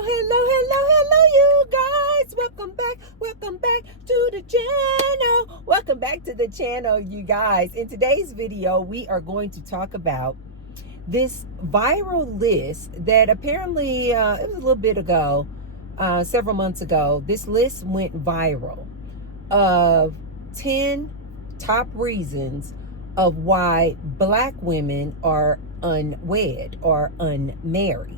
Hello, you guys. Welcome back to the channel. Welcome back to the channel, you guys. In today's video, we are going to talk about this viral list that apparently, it was a little bit ago, several months ago. This list went viral of 10 top reasons of why Black women are unwed or unmarried.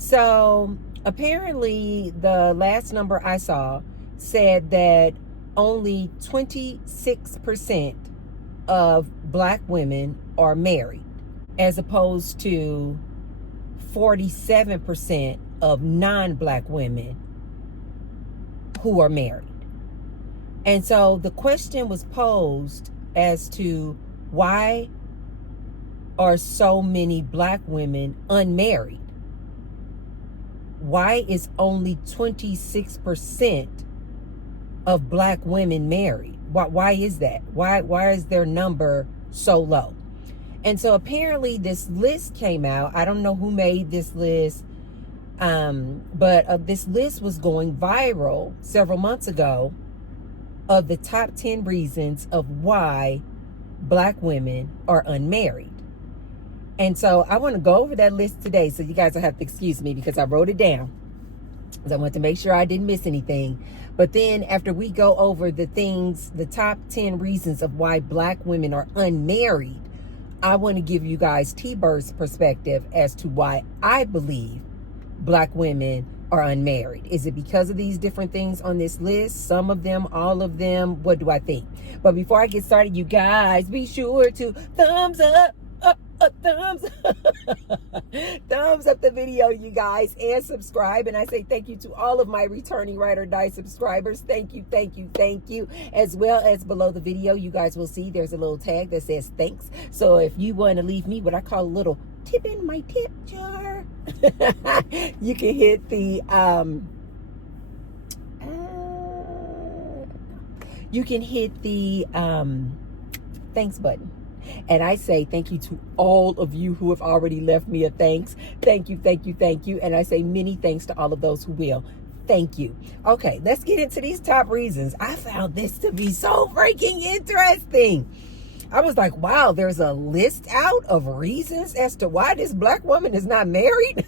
So apparently the last number I saw said that only 26% of Black women are married, as opposed to 47% of non-Black women who are married. And so the question was posed as to why are so many Black women unmarried? Why is only 26% of Black women married? Why is that? Why is their number so low? And so apparently this list came out. I don't know who made this list, but this list was going viral several months ago of the top 10 reasons of why Black women are unmarried. And so I want to go over that list today. So you guys will have to excuse me because I wrote it down, because I want to make sure I didn't miss anything. But then after we go over the top 10 reasons of why Black women are unmarried, I want to give you guys T-Bird's perspective as to why I believe Black women are unmarried. Is it because of these different things on this list? Some of them, all of them? What do I think? But before I get started, you guys, be sure to thumbs up thumbs up the video, you guys, and subscribe. And I say thank you to all of my returning Ride or Die subscribers. Thank you. As well as below the video, you guys will see there's a little tag that says thanks. So if you want to leave me what I call a little tip in my tip jar, you can hit the thanks button. And I say thank you to all of you who have already left me a thanks. Thank you. And I say many thanks to all of those who will. Thank you. Okay, let's get into these top reasons. I found this to be so freaking interesting. I was like, wow, there's a list out of reasons as to why this Black woman is not married.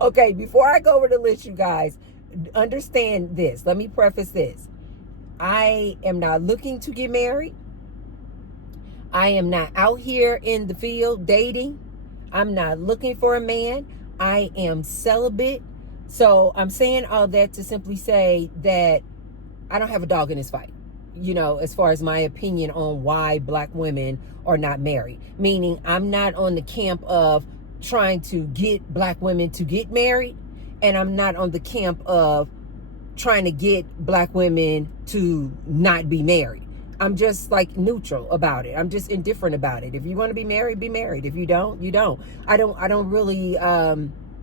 Okay, before I go over the list, you guys, understand this. Let me preface this. I am not looking to get married. I am not out here in the field dating. I'm not looking for a man. I am celibate. So I'm saying all that to simply say that I don't have a dog in this fight, you know, as far as my opinion on why Black women are not married. Meaning I'm not on the camp of trying to get Black women to get married, and I'm not on the camp of trying to get Black women to not be married. I'm just like neutral about it. I'm just indifferent about it. If you want to be married, be married. If you don't, you don't. I don't really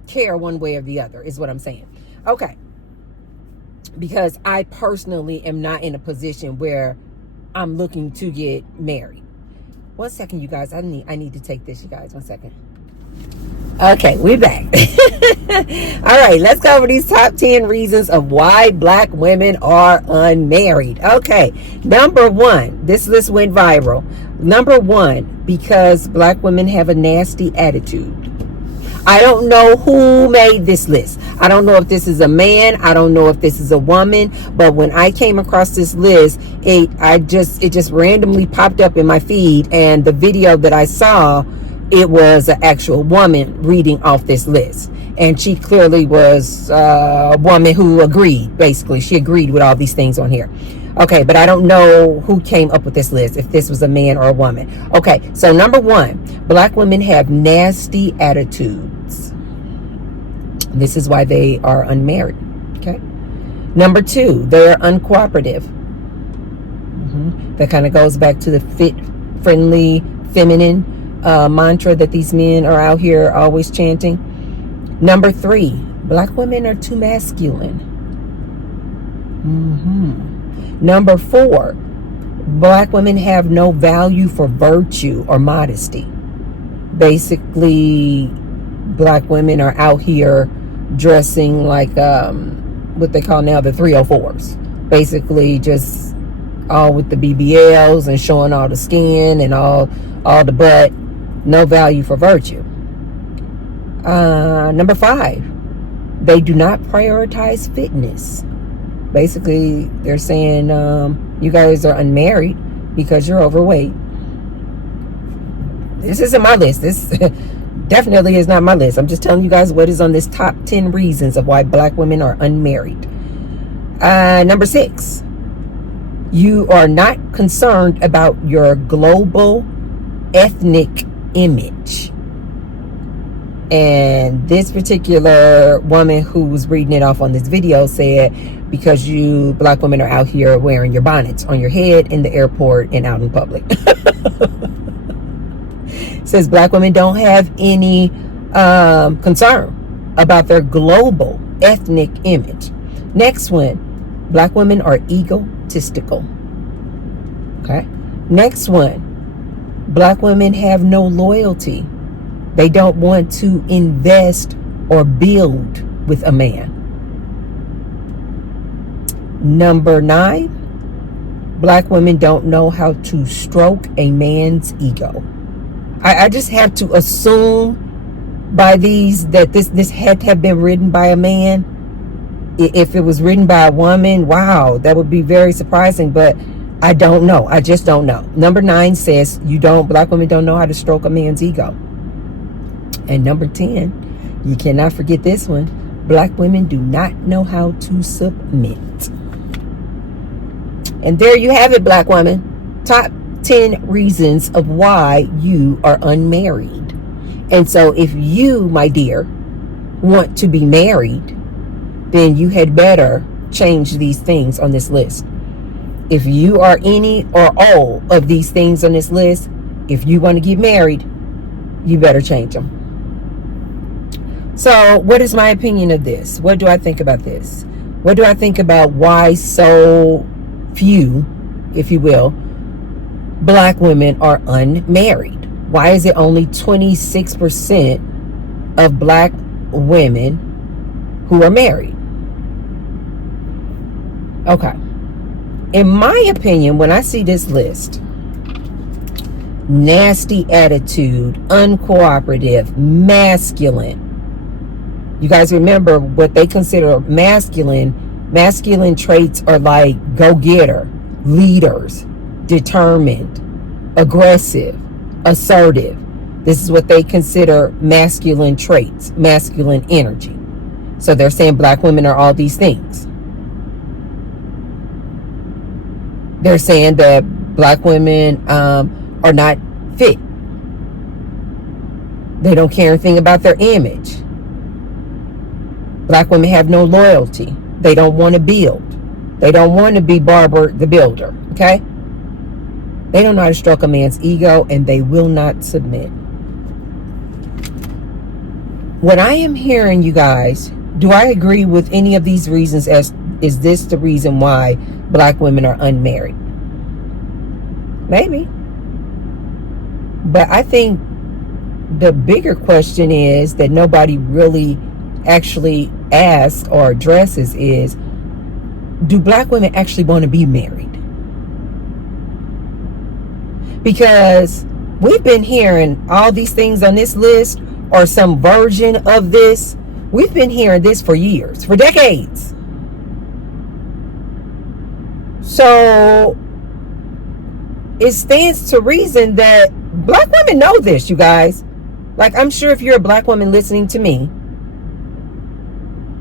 care one way or the other is what I'm saying. Okay. Because I personally am not in a position where I'm looking to get married. 1 second, you guys. I need to take this, you guys. 1 second. Okay, we're back. All right, let's go over these top 10 reasons of why Black women are unmarried. Okay, number one, this list went viral. Number one, because Black women have a nasty attitude. I don't know who made this list. I don't know if this is a man. I don't know if this is a woman. But when I came across this list, it just randomly popped up in my feed, and the video that I saw, it was an actual woman reading off this list. And she clearly was a woman who agreed, basically. She agreed with all these things on here. Okay, but I don't know who came up with this list, if this was a man or a woman. Okay, so number one, Black women have nasty attitudes. This is why they are unmarried. Okay. Number two, they're uncooperative. That kind of goes back to the fit, friendly, feminine mantra that these men are out here always chanting. Number three, Black women are too masculine. Number four, Black women have no value for virtue or modesty. Basically, black women are out here dressing like what they call now the 304s. Basically just all with the BBLs and showing all the skin and all the butt. No value for virtue. Number 5, they do not prioritize fitness. Basically, they're saying you guys are unmarried because you're overweight. This isn't my list. This definitely is not my list. I'm just telling you guys what is on this top 10 reasons of why black women are unmarried. Number 6, you are not concerned about your global ethnic image. And this particular woman who was reading it off on this video said, because you black women are out here wearing your bonnets on your head in the airport and out in public. Says black women don't have any concern about their global ethnic image. Next one, black women are egotistical. Okay. Next one, black women have no loyalty. They don't want to invest or build with a man. Number 9, black women don't know how to stroke a man's ego. I just have to assume by these that this had to have been written by a man. If it was written by a woman, wow, that would be very surprising, but I don't know. I just don't know. Number 9 says black women don't know how to stroke a man's ego. And number 10, you cannot forget this one, black women do not know how to submit. And there you have it, black women. Top 10 reasons of why you are unmarried. And so if you, my dear, want to be married, then you had better change these things on this list. If you are any or all of these things on this list, if you want to get married, you better change them. So what is my opinion of this? What do I think about this? What do I think about why so few, if you will, black women are unmarried? Why is it only 26% of black women who are married? Okay. In my opinion, when I see this list, nasty attitude, uncooperative, masculine. You guys remember what they consider masculine. Masculine traits are like go-getter, leaders, determined, aggressive, assertive. This is what they consider masculine traits, masculine energy. So they're saying black women are all these things. They're saying that black women are not fit. They don't care anything about their image. Black women have no loyalty. They don't want to build. They don't want to be Barber the Builder. Okay? They don't know how to stroke a man's ego, and they will not submit. What I am hearing, you guys, do I agree with any of these reasons? Is this the reason why black women are unmarried? Maybe. But I think the bigger question is that nobody really actually asks or addresses is, do black women actually want to be married? Because we've been hearing all these things on this list, or some version of this. We've been hearing this for years, for decades. So it stands to reason that black women know this, you guys. Like, I'm sure if you're a black woman listening to me,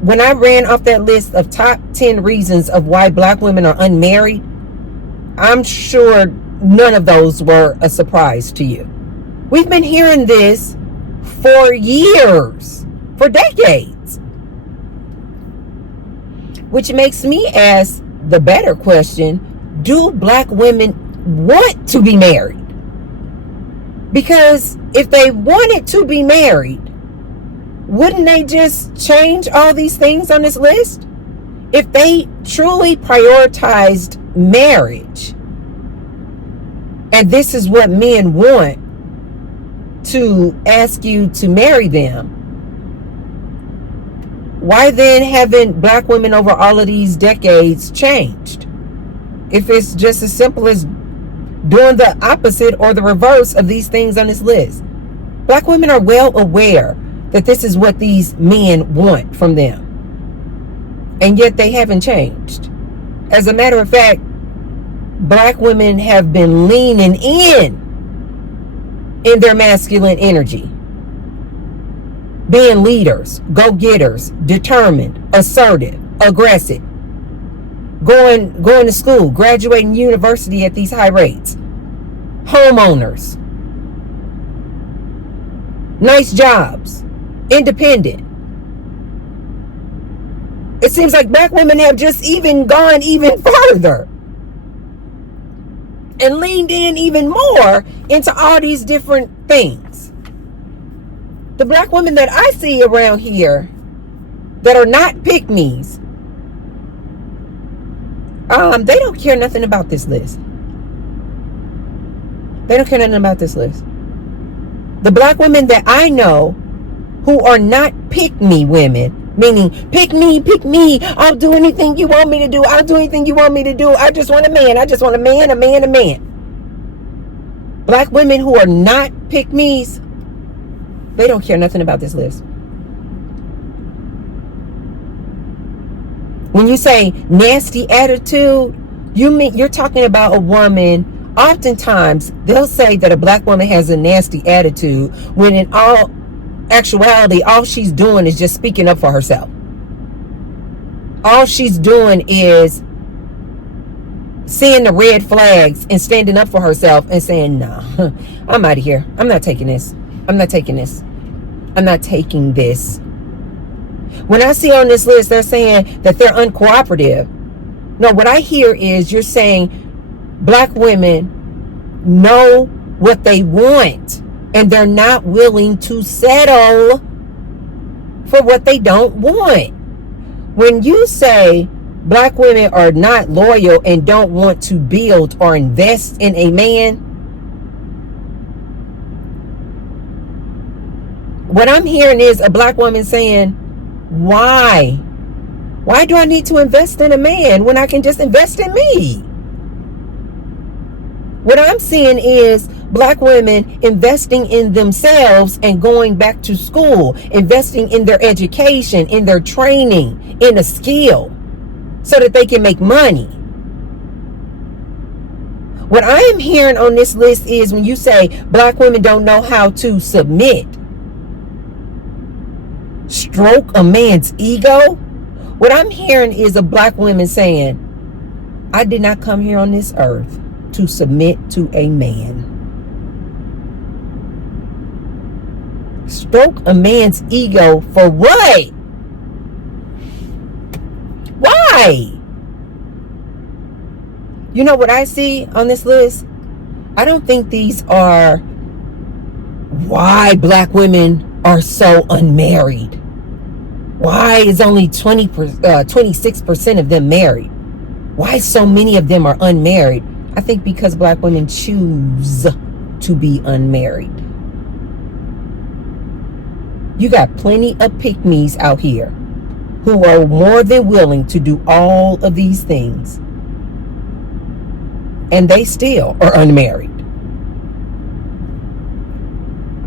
when I ran off that list of top 10 reasons of why black women are unmarried, I'm sure none of those were a surprise to you. We've been hearing this for years, for decades. Which makes me ask the better question, do black women want to be married? Because if they wanted to be married, wouldn't they just change all these things on this list? If they truly prioritized marriage, and this is what men want, to ask you to marry them, why then haven't black women over all of these decades changed? If it's just as simple as doing the opposite or the reverse of these things on this list. Black women are well aware that this is what these men want from them. And yet they haven't changed. As a matter of fact, black women have been leaning in their masculine energy. Being leaders, go-getters, determined, assertive, aggressive. Going to school, graduating university at these high rates. Homeowners. Nice jobs. Independent. It seems like black women have just gone even further and leaned in even more into all these different things. The black women that I see around here that are not pick-me's, they don't care nothing about this list. They don't care nothing about this list. The black women that I know who are not pick-me women, meaning pick me, I'll do anything you want me to do, I'll do anything you want me to do, I just want a man, a man. Black women who are not pick-me's, they don't care nothing about this list. When you say nasty attitude, you're talking about a woman. Oftentimes, they'll say that a black woman has a nasty attitude when in all actuality, all she's doing is just speaking up for herself. All she's doing is seeing the red flags and standing up for herself and saying, "No, I'm out of here. I'm not taking this. I'm not taking this. I'm not taking this." When I see on this list, they're saying that they're uncooperative. No, what I hear is you're saying black women know what they want and they're not willing to settle for what they don't want. When you say black women are not loyal and don't want to build or invest in a man, what I'm hearing is a black woman saying, why? Why do I need to invest in a man when I can just invest in me? What I'm seeing is black women investing in themselves and going back to school, investing in their education, in their training, in a skill, so that they can make money. What I am hearing on this list is when you say black women don't know how to submit, stroke a man's ego, what I'm hearing is a black woman saying, I did not come here on this earth to submit to a man. Stroke a man's ego for what? Why? You know what I see on this list? I don't think these are why black women are so unmarried. Why is only 26% of them married? Why so many of them are unmarried? I think because black women choose to be unmarried. You got plenty of pick-me's out here who are more than willing to do all of these things, and they still are unmarried.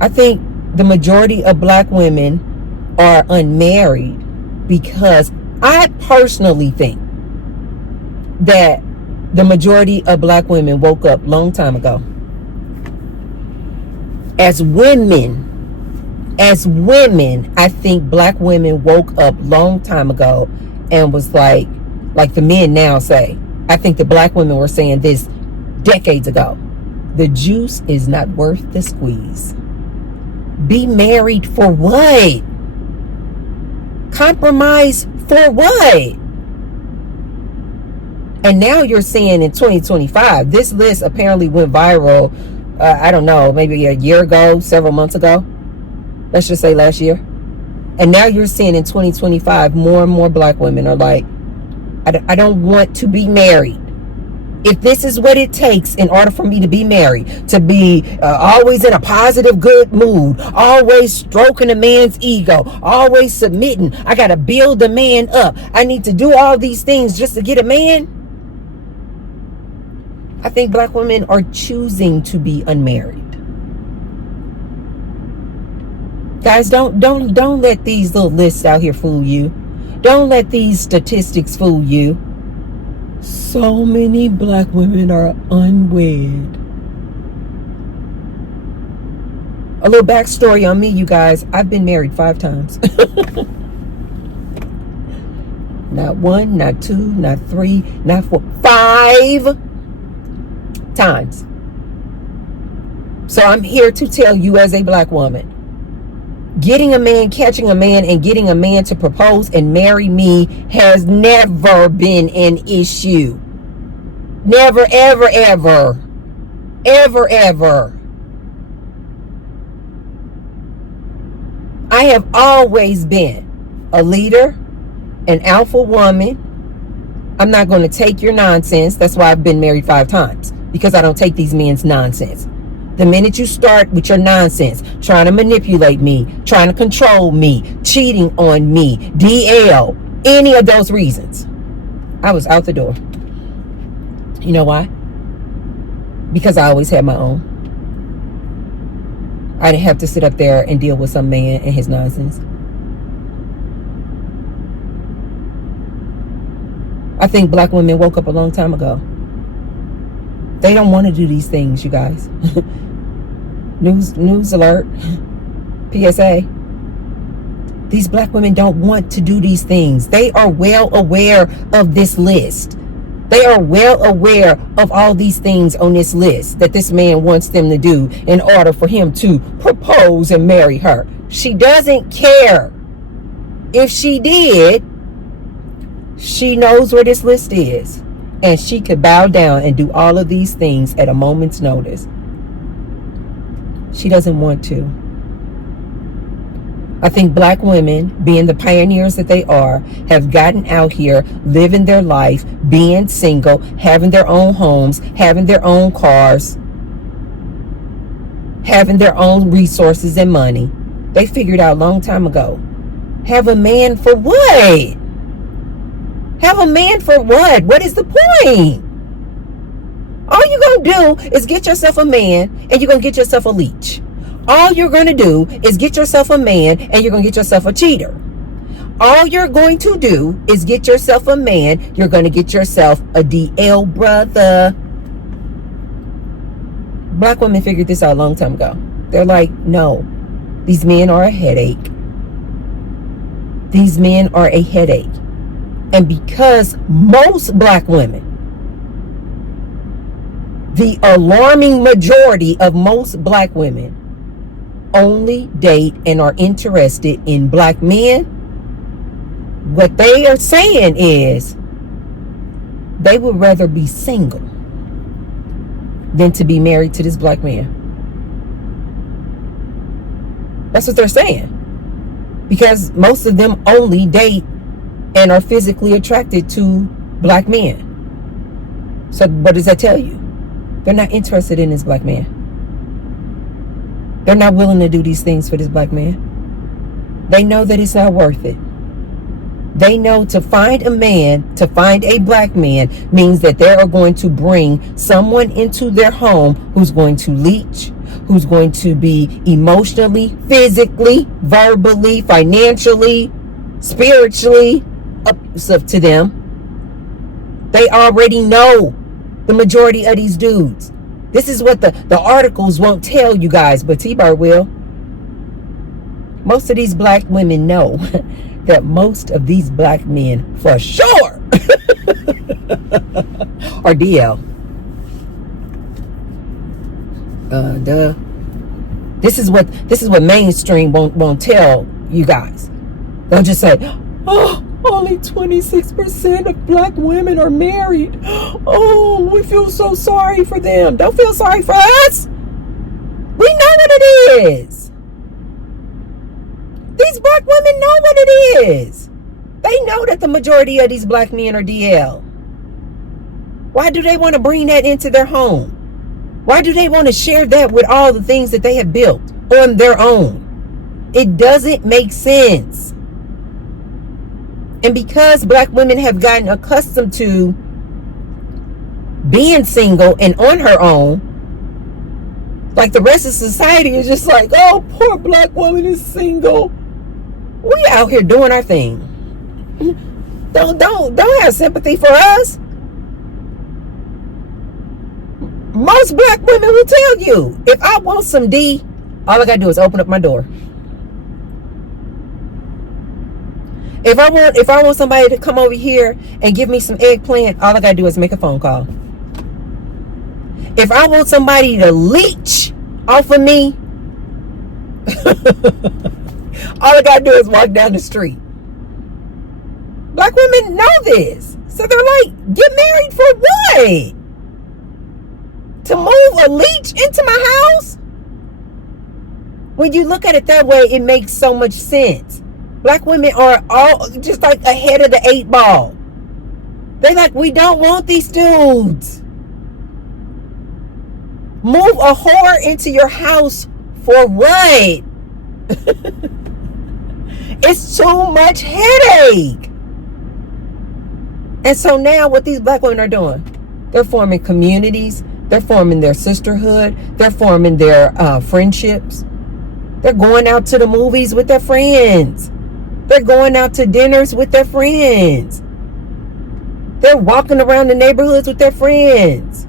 I think the majority of black women are unmarried because I personally think that the majority of black women woke up long time ago. As women, I think black women woke up long time ago and was like the men now say. I think the black women were saying this decades ago. The juice is not worth the squeeze. Be married for what? Compromise for what? And now you're seeing in 2025, this list apparently went viral, I don't know, maybe a year ago, several months ago. Let's just say last year. And now you're seeing in 2025, more and more black women are like, I don't want to be married. If this is what it takes in order for me to be married, to be always in a positive, good mood, always stroking a man's ego, always submitting, I got to build a man up. I need to do all these things just to get a man. I think black women are choosing to be unmarried. Guys, don't let these little lists out here fool you. Don't let these statistics fool you. So many black women are unwed. A little backstory on me, you guys. I've been married 5 times. Not 1, not 2, not 3, not 4, 5 times. So I'm here to tell you, as a black woman, getting a man, catching a man, and getting a man to propose and marry me has never been an issue. Never, ever, ever. Ever, ever. I have always been a leader, an alpha woman. I'm not going to take your nonsense. That's why I've been married 5 times. Because I don't take these men's nonsense. The minute you start with your nonsense, trying to manipulate me, trying to control me, cheating on me, DL, any of those reasons, I was out the door. You know why? Because I always had my own. I didn't have to sit up there and deal with some man and his nonsense. I think black women woke up a long time ago. They don't want to do these things, you guys. News alert. PSA. These black women don't want to do these things. They are well aware of this list. They are well aware of all these things on this list that this man wants them to do in order for him to propose and marry her. She doesn't care. If she did, she knows where this list is. And she could bow down and do all of these things at a moment's notice. She doesn't want to. I think black women, being the pioneers that they are, have gotten out here, living their life, being single, having their own homes, having their own cars, having their own resources and money. They figured out a long time ago. Have a man for what? Have a man for what? What is the point? All you're going to do is get yourself a man and you're going to get yourself a leech. All you're going to do is get yourself a man and you're going to get yourself a cheater. All you're going to do is get yourself a man. You're going to get yourself a DL brother. Black women figured this out a long time ago. They're like, no, these men are a headache. These men are a headache. And because most black women, the alarming majority of most black women, only date and are interested in black men, what they are saying is they would rather be single than to be married to this black man. That's what they're saying. Because most of them only date and are physically attracted to black men. So what does that tell you? They're not interested in this black man. They're not willing to do these things for this black man. They know that it's not worth it. They know to find a man, to find a black man, means that they are going to bring someone into their home who's going to leech, who's going to be emotionally, physically, verbally, financially, spiritually abusive to them. They already know, the majority of these dudes. This is what the articles won't tell you guys, but T-Bird will. Most of these black women know that most of these black men, for sure, are DL. Duh. This is what mainstream won't tell you guys. They'll just say, oh, only 26% of black women are married. Oh, we feel so sorry for them. Don't feel sorry for us. We know what it is. These black women know what it is. They know that the majority of these black men are DL. Why do they want to bring that into their home? Why do they want to share that with all the things that they have built on their own? It doesn't make sense. And because black women have gotten accustomed to being single and on her own, like the rest of society is just like, oh, poor black woman is single. We out here doing our thing. Don't have sympathy for us. Most black women will tell you, if I want some D, all I gotta do is open up my door. If I want somebody to come over here and give me some eggplant, all I gotta do is make a phone call. If I want somebody to leech off of me, all I gotta do is walk down the street. Black women know this. So they're like, get married for what? To move a leech into my house? When you look at it that way, it makes so much sense. Black women are all just like ahead of the 8 ball. They're like, we don't want these dudes. Move a whore into your house for what? It's too much headache. And so now what these black women are doing, they're forming communities. They're forming their sisterhood. They're forming their friendships. They're going out to the movies with their friends. They're going out to dinners with their friends. They're walking around the neighborhoods with their friends.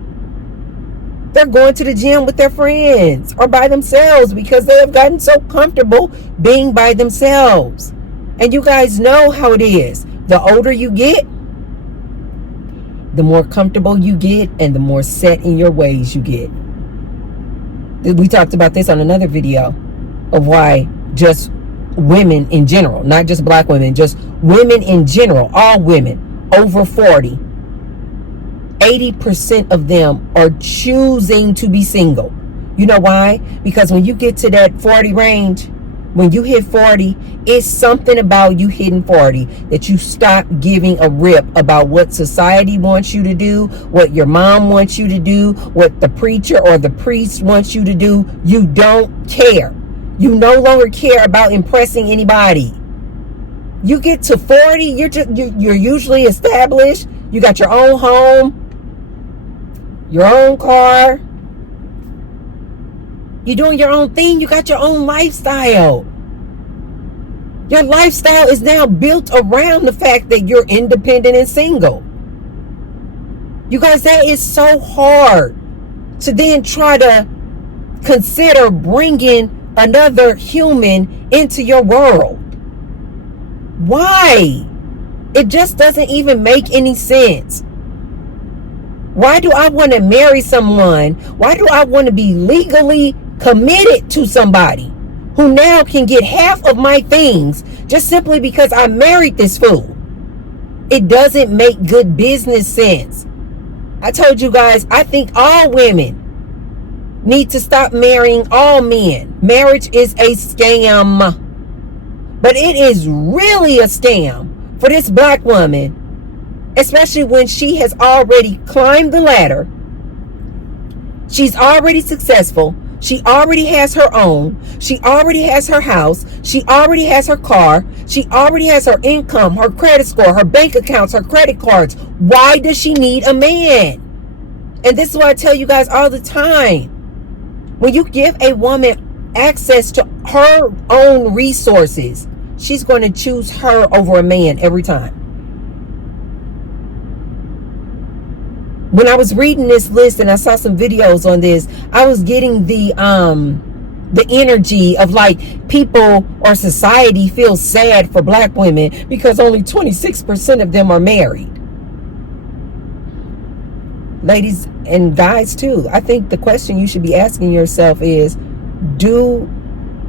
They're going to the gym with their friends or by themselves because they have gotten so comfortable being by themselves. And you guys know how it is. The older you get, the more comfortable you get and the more set in your ways you get. We talked about this on another video of why just women in general, not just black women, just women in general, all women over 40, 80% of them are choosing to be single. You know why? Because when you get to that 40 range, when you hit 40, it's something about you hitting 40 that you stop giving a rip about what society wants you to do, what your mom wants you to do, what the preacher or the priest wants you to do. You don't care. You no longer care about impressing anybody. You get to 40, you're usually established. You got your own home, your own car. You're doing your own thing. You got your own lifestyle. Your lifestyle is now built around the fact that you're independent and single. You guys, that is so hard to then try to consider bringing another human into your world. Why? It just doesn't even make any sense. Why do I want to marry someone? Why do I want to be legally committed to somebody who now can get half of my things just simply because I married this fool? It doesn't make good business sense. I told you guys, I think all women need to stop marrying all men. Marriage is a scam. But it is really a scam for this black woman, especially when she has already climbed the ladder. She's already successful. She already has her own. She already has her house. She already has her car. She already has her income, her credit score, her bank accounts, her credit cards. Why does she need a man? And this is what I tell you guys all the time. When you give a woman access to her own resources, she's going to choose her over a man every time. When I was reading this list and I saw some videos on this, I was getting the energy of like people or society feels sad for black women because only 26% of them are married. Ladies and guys too, I think the question you should be asking yourself is, do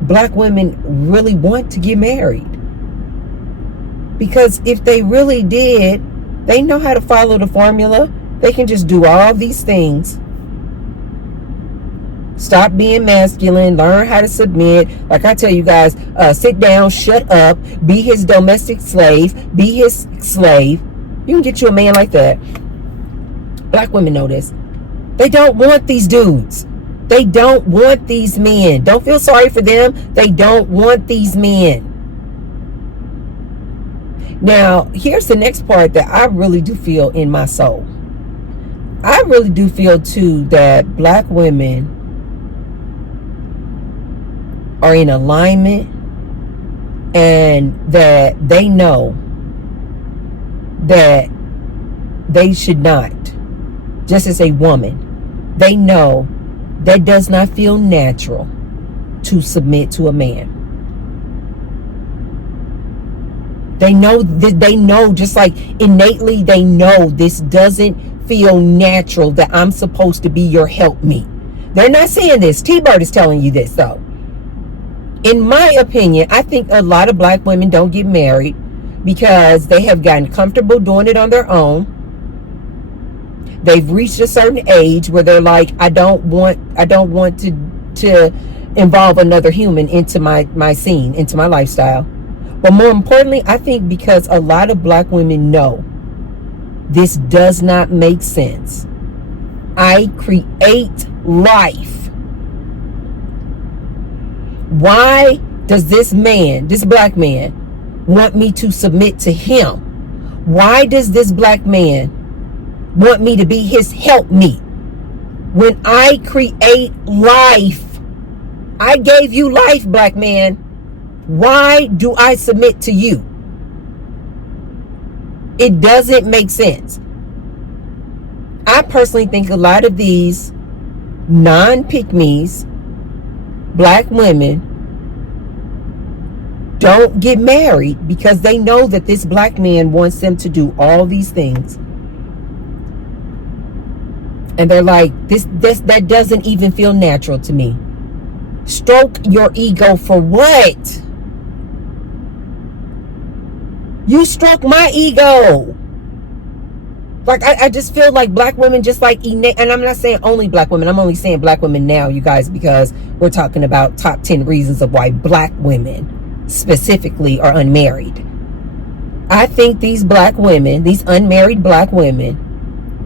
black women really want to get married? Because if they really did, they know how to follow the formula. They can just do all these things. Stop being masculine. Learn how to submit. Like I tell you guys, sit down, shut up, be his domestic slave, be his slave. You can get you a man like that. Black women know this. They don't want these dudes. They don't want these men. Don't feel sorry for them. They don't want these men. Now, here's the next part that I really do feel in my soul. I really do feel too that black women are in alignment, and that they know that they should not, just as a woman, they know that does not feel natural to submit to a man. They know, just like innately, they know this doesn't feel natural, that I'm supposed to be your helpmeet. They're not saying this. T-Bird is telling you this, though. In my opinion, I think a lot of black women don't get married because they have gotten comfortable doing it on their own. They've reached a certain age where they're like, I don't want to involve another human into my scene, into my lifestyle. But more importantly, I think because a lot of black women know this does not make sense. I create life. Why does this man, this black man, want me to submit to him? Why does this black man want me to be his helpmeet? When I create life, I gave you life, black man. Why do I submit to you? It doesn't make sense. I personally think a lot of these non-pick-me's, black women, don't get married because they know that this black man wants them to do all these things. And they're like, that doesn't even feel natural to me. Stroke your ego for what? You stroke my ego. Like, I just feel like black women, just like innate, and I'm not saying only black women, I'm only saying black women now, you guys, because we're talking about top 10 reasons of why black women specifically are unmarried. I think these black women, these unmarried black women,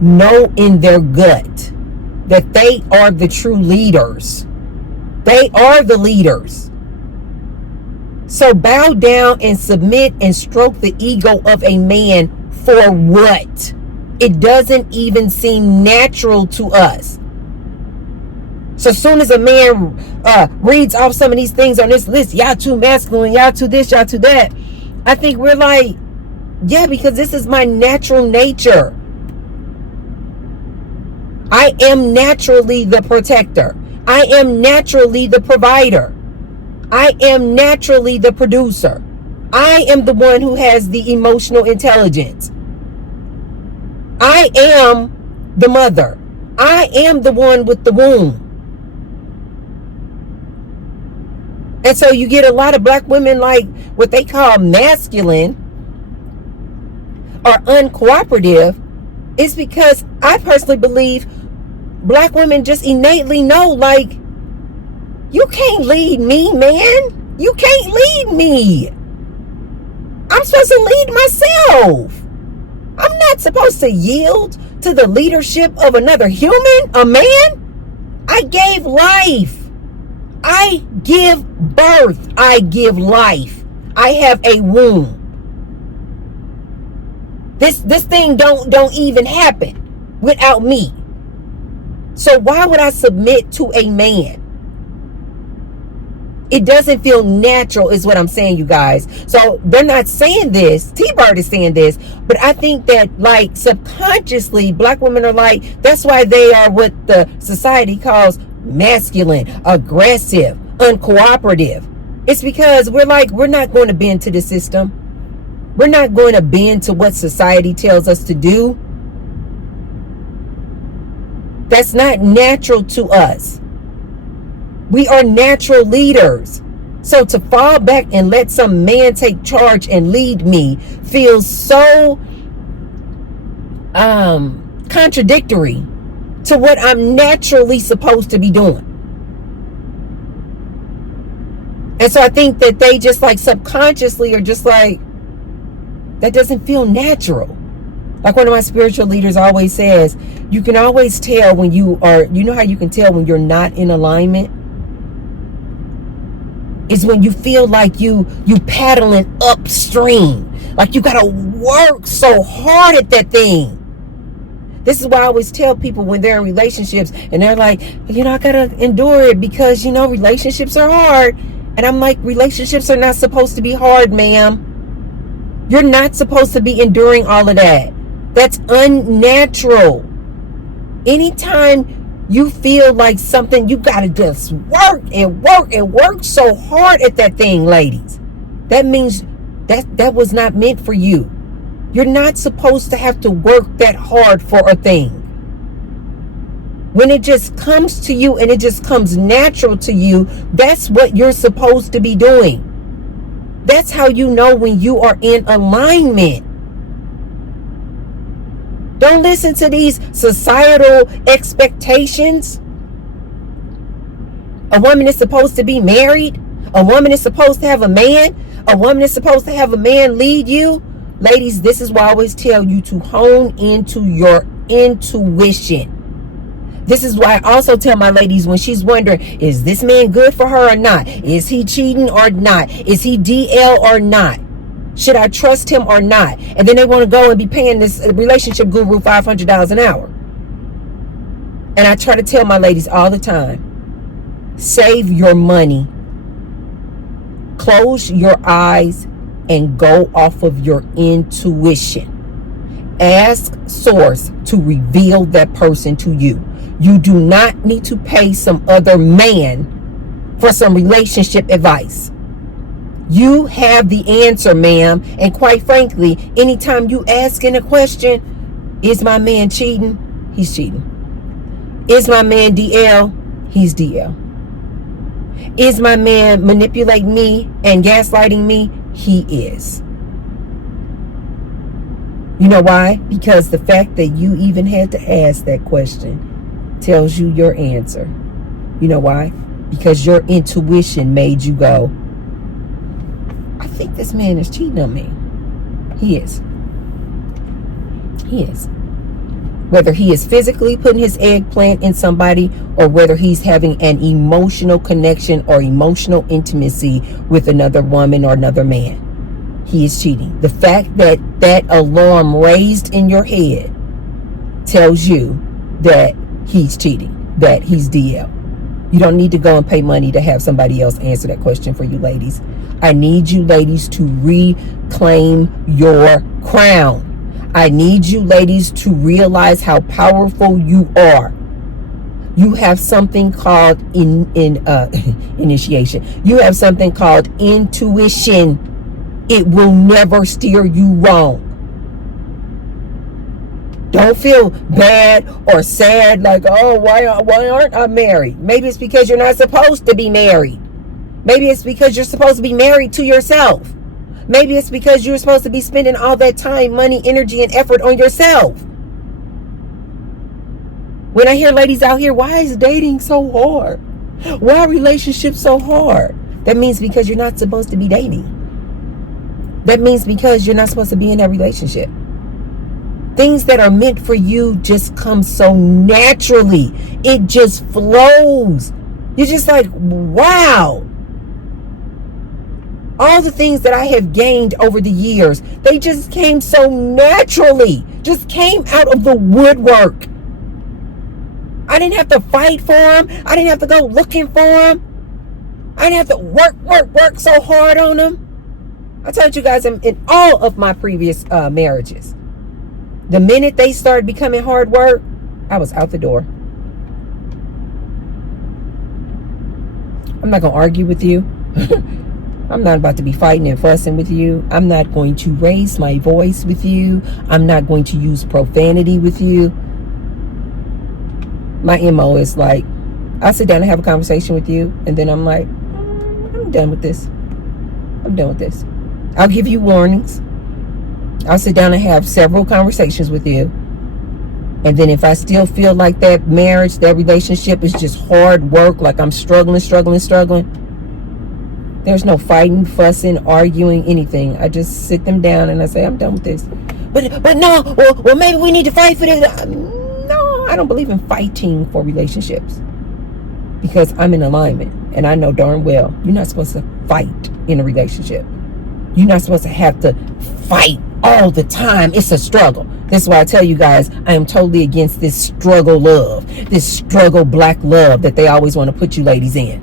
know in their gut that they are the true leaders. They are the leaders. So bow down and submit and stroke the ego of a man for what? It doesn't even seem natural to us. So as soon as a man reads off some of these things on this list, y'all too masculine, y'all too this, y'all too that, I think we're like, yeah, because this is my natural nature. I am naturally the protector. I am naturally the provider. I am naturally the producer. I am the one who has the emotional intelligence. I am the mother. I am the one with the womb. And so you get a lot of black women like what they call masculine or uncooperative. It's because I personally believe black women just innately know, like, you can't lead me, man. You can't lead me. I'm supposed to lead myself. I'm not supposed to yield to the leadership of another human, a man. I gave life. I give birth. I give life. I have a womb. This thing don't even happen without me. So why would I submit to a man? It doesn't feel natural is what I'm saying, you guys. So they're not saying this. T-Bird is saying this. But I think that, like, subconsciously, black women are like, that's why they are what the society calls masculine, aggressive, uncooperative. It's because we're like, we're not going to bend to the system. We're not going to bend to what society tells us to do. That's not natural to us. We are natural leaders. So to fall back and let some man take charge and lead me feels so contradictory to what I'm naturally supposed to be doing. And so I think that they just like subconsciously are just like, that doesn't feel natural. Like one of my spiritual leaders always says, you can always tell when you are, you know how you can tell when you're not in alignment? Is when you feel like you paddling upstream. Like you gotta work so hard at that thing. This is why I always tell people when they're in relationships and they're like, I gotta endure it because, relationships are hard. And I'm like, relationships are not supposed to be hard, ma'am. You're not supposed to be enduring all of that. That's unnatural. Anytime you feel like something, you gotta just work and work and work so hard at that thing, ladies. That means that was not meant for you. You're not supposed to have to work that hard for a thing. When it just comes to you and it just comes natural to you, that's what you're supposed to be doing. That's how you know when you are in alignment. Don't listen to these societal expectations. A woman is supposed to be married. A woman is supposed to have a man. A woman is supposed to have a man lead you. Ladies, this is why I always tell you to hone into your intuition. This is why I also tell my ladies when she's wondering, is this man good for her or not? Is he cheating or not? Is he DL or not? Should I trust him or not? And then they want to go and be paying this relationship guru $500 an hour. And I try to tell my ladies all the time, save your money. Close your eyes and go off of your intuition. Ask Source to reveal that person to you. You do not need to pay some other man for some relationship advice. You have the answer, ma'am. And quite frankly, anytime you asking a question, is my man cheating? He's cheating. Is my man DL? He's DL. Is my man manipulating me and gaslighting me? He is. You know why? Because the fact that you even had to ask that question tells you your answer. You know why? Because your intuition made you go, I think this man is cheating on me. He is. He is. Whether he is physically putting his eggplant in somebody or whether he's having an emotional connection or emotional intimacy with another woman or another man, he is cheating. The fact that that alarm raised in your head tells you that he's cheating, that he's DL. You don't need to go and pay money to have somebody else answer that question for you, ladies. I need you ladies to reclaim your crown. I need you ladies to realize how powerful you are. You have something called initiation. You have something called intuition. It will never steer you wrong. Don't feel bad or sad like, oh, why aren't I married? Maybe it's because you're not supposed to be married. Maybe it's because you're supposed to be married to yourself. Maybe it's because you're supposed to be spending all that time, money, energy, and effort on yourself. When I hear ladies out here, why is dating so hard? Why are relationships so hard? That means because you're not supposed to be dating. That means because you're not supposed to be in that relationship. Things that are meant for you just come so naturally. It just flows. You're just like, wow. All the things that I have gained over the years, they just came so naturally. Just came out of the woodwork. I didn't have to fight for them. I didn't have to go looking for them. I didn't have to work so hard on them. I told you guys in all of my previous marriages, the minute they started becoming hard work, I was out the door. I'm not going to argue with you. I'm not about to be fighting and fussing with you. I'm not going to raise my voice with you. I'm not going to use profanity with you. My MO is like, I'll sit down and have a conversation with you, and then I'm like, I'm done with this. I'm done with this. I'll give you warnings. I'll sit down and have several conversations with you. And then if I still feel like that marriage, that relationship is just hard work, like I'm struggling, There's no fighting, fussing, arguing, anything. I just sit them down and I say, I'm done with this. But no, well, maybe we need to fight for this. No, I don't believe in fighting for relationships, because I'm in alignment, and I know darn well you're not supposed to fight in a relationship. You're not supposed to have to fight all the time. It's a struggle. This is why I tell you guys, I am totally against this struggle love, this struggle black love that they always want to put you ladies in.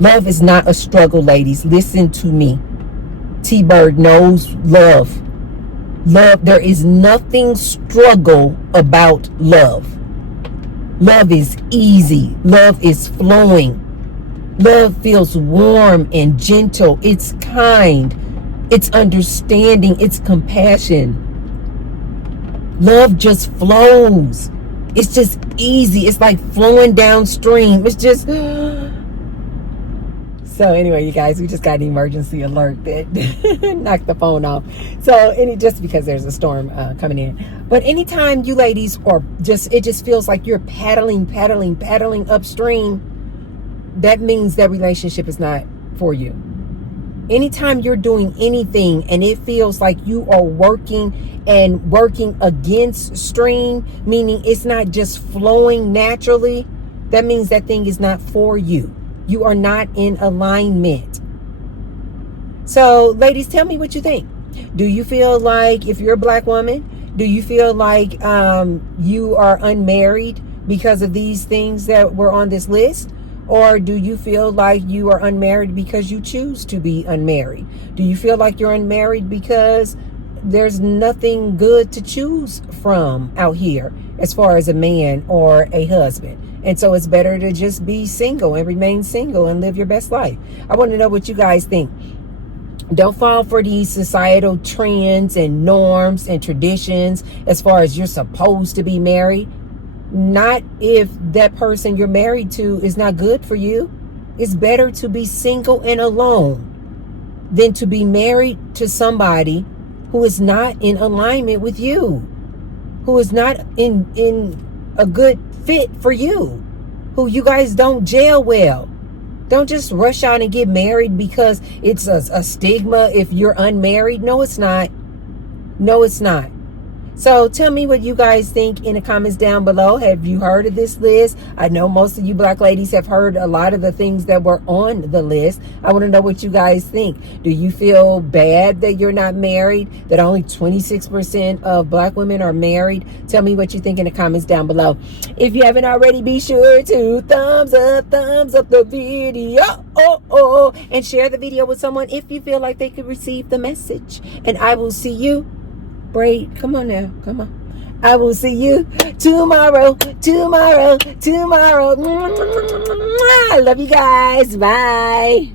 Love is not a struggle, ladies. Listen to me. T-Bird knows love. Love, there is nothing struggle about love. Love is easy. Love is flowing. Love feels warm and gentle. It's kind. It's understanding. It's compassion. Love just flows. It's just easy. It's like flowing downstream. It's just... So anyway, you guys, we just got an emergency alert that knocked the phone off. So just because there's a storm coming in. But anytime you ladies it just feels like you're paddling upstream, that means that relationship is not for you. Anytime you're doing anything and it feels like you are working against stream, meaning it's not just flowing naturally, that means that thing is not for you. You are not in alignment. So, ladies, tell me what you think. Do you feel like, if you're a black woman, do you feel like you are unmarried because of these things that were on this list? Or do you feel like you are unmarried because you choose to be unmarried? Do you feel like you're unmarried because there's nothing good to choose from out here as far as a man or a husband? And so it's better to just be single and remain single and live your best life. I want to know what you guys think. Don't fall for these societal trends and norms and traditions as far as you're supposed to be married. Not if that person you're married to is not good for you. It's better to be single and alone than to be married to somebody who is not in alignment with you, who is not in a good fit for you, who you guys don't gel well. Don't just rush out and get married because it's a stigma if you're unmarried. No, it's not. No, it's not. So tell me what you guys think in the comments down below. Have you heard of this list? I know most of you black ladies have heard a lot of the things that were on the list. I want to know what you guys think. Do you feel bad that you're not married? That only 26% of black women are married? Tell me what you think in the comments down below. If you haven't already, be sure to thumbs up the video. And share the video with someone if you feel like they could receive the message. And I will see you. Braid, come on now, come on. I will see you tomorrow. I love you guys. Bye.